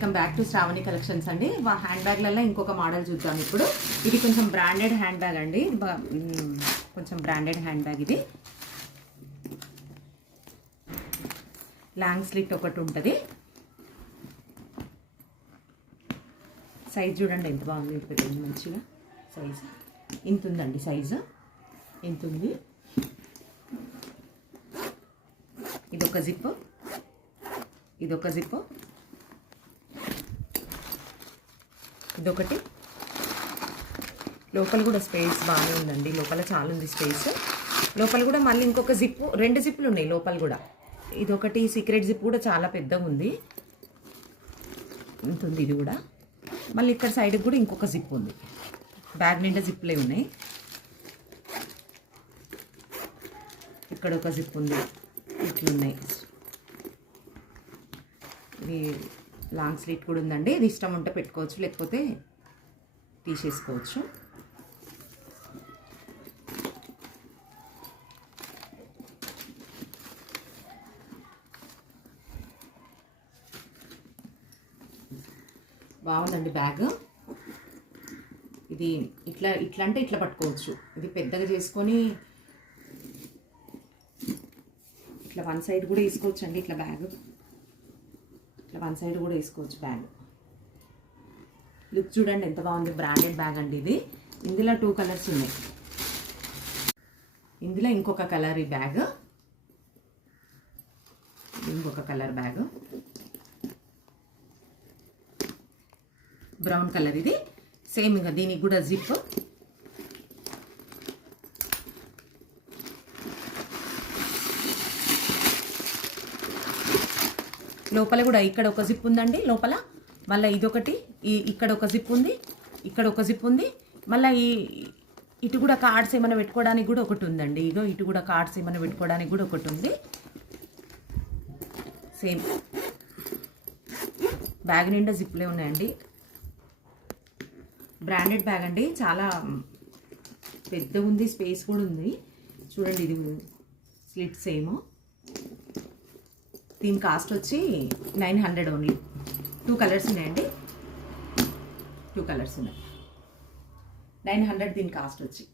Welcome back to Shravani collections అండి. Hand బ్యాగ్లలో ఇంకొక మోడల్ చూద్దాం ఇప్పుడు. ఇది కొంచెం బ్రాండెడ్ హ్యాండ్ బ్యాగ్ అండి, కొంచెం బ్రాండెడ్ హ్యాండ్ బ్యాగ్. ఇది లాంగ్ స్లిట్ ఒకటి ఉంటుంది. సైజ్ చూడండి ఎంత బాగుంది, పెట్టింది మంచిగా. సైజు ఇంత ఉందండి, సైజు ఇంత ఉంది. ఇదొక జిప్పు, ఇదొక జిప్పు, ఇదొకటి. లోపల కూడా స్పేస్ బాగానే ఉందండి, లోపల చాలా ఉంది స్పేస్. లోపల కూడా మళ్ళీ ఇంకొక జిప్పు, 2 జిప్పులు ఉన్నాయి లోపల కూడా. ఇదొకటి సీక్రెట్ జిప్ కూడా చాలా పెద్దగా ఉంది, ఉంటుంది. ఇది కూడా మళ్ళీ ఇక్కడ సైడ్కి కూడా ఇంకొక జిప్ ఉంది. బ్యాగ్ నిండా జిప్లే ఉన్నాయి. ఇక్కడ ఒక జిప్ ఉంది, ఇట్లున్నాయి. ఇది లాంగ్ స్లీట్ కూడా ఉందండి. ఇది ఇష్టం ఉంటే పెట్టుకోవచ్చు, లేకపోతే తీసేసుకోవచ్చు. బాగుందండి బ్యాగ్. ఇది ఇట్లా అంటే ఇట్లా పట్టుకోవచ్చు. ఇది పెద్దగా చేసుకొని ఇట్లా వన్ సైడ్ కూడా వేసుకోవచ్చు అండి. ఇట్లా బ్యాగ్ ఇట్లా వన్ సైడ్ కూడా వేసుకోవచ్చు బ్యాగ్. లుక్ చూడండి ఎంత బాగుంది, బ్రాండెడ్ బ్యాగ్ అండి ఇది. ఇందులో 2 కలర్స్ ఉన్నాయి. ఇందులో ఇంకొక కలర్ ఈ బ్యాగ్, ఇంకొక కలర్ బ్యాగ్, బ్రౌన్ కలర్. ఇది సేమ్ ఇంకా దీనికి కూడా జిప్. లోపల కూడా ఇక్కడ ఒక జిప్ ఉందండి లోపల. మళ్ళీ ఇదొకటి, ఇక్కడ ఒక జిప్ ఉంది, ఇక్కడ ఒక జిప్ ఉంది. మళ్ళీ ఇటు కూడా కార్డ్స్ ఏమైనా పెట్టుకోవడానికి కూడా ఒకటి ఉందండి. ఇగో ఇటు కూడా కార్డ్స్ ఏమైనా పెట్టుకోవడానికి కూడా ఒకటి ఉంది. సేమ్ బ్యాగ్ నిండా జిప్లే ఉన్నాయండి. బ్రాండెడ్ బ్యాగ్ అండి, చాలా పెద్ద ఉంది, స్పేస్ కూడా ఉంది. చూడండి ఇది స్లిట్స్ ఏమో. దీని కాస్ట్ వచ్చి 900 ఓన్లీ. 2 కలర్స్ ఉన్నాయండి, 2 కలర్స్ ఉన్నాయి. 900 దీని కాస్ట్ వచ్చి.